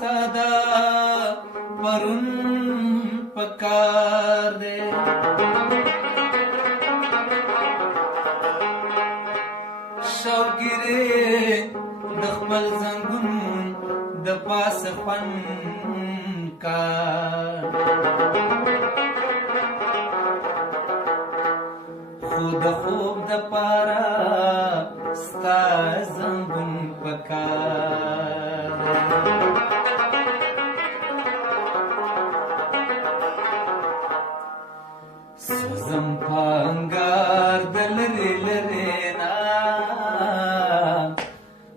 ساده پرون پکار دی شوګیرې د خپل زنګون د پاسه خوند کار خو د خوب د پاره ستا زنګون پکار سوزم پانګار د لرې لرې نه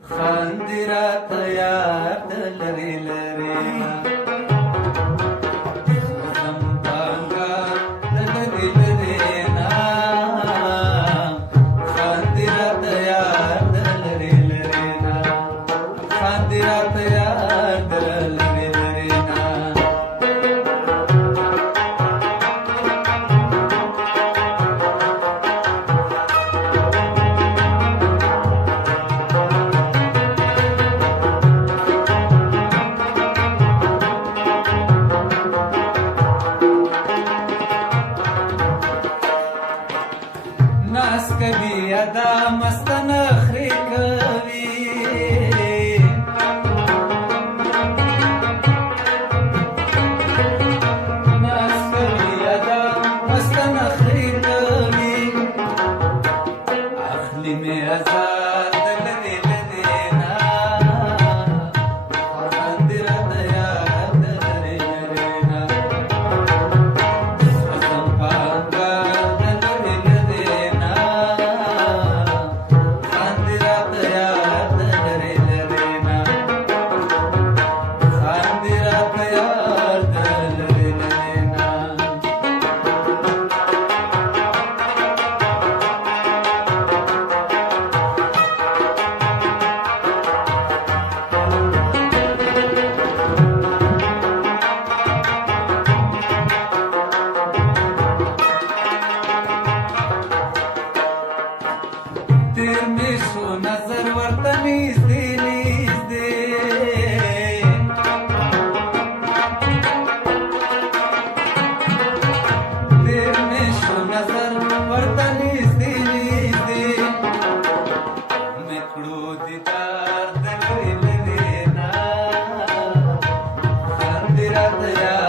خاندې راته یار د لرې لرې سوزم پانګار د لرې لرې نه خاندې راته یار د لرې لرې نه خاندې راته یار د لرې لرې نه ناس کوي ادا مستن خري کوي ناس کوي ادا مستن خري کوي اخلي مې آزاد لري لري نا خاندې راته یار د لري لري نا سوزم پانګار د لري لري نا خاندې راته یار د لري لري نا خاندې راته یار د لري لري نا تیر می شو نظر ورته نږدې نږدې تیر می شو نظر ورته نږدې نږدې مې کړو دیدار د لرې لرې نه خاندې راته یار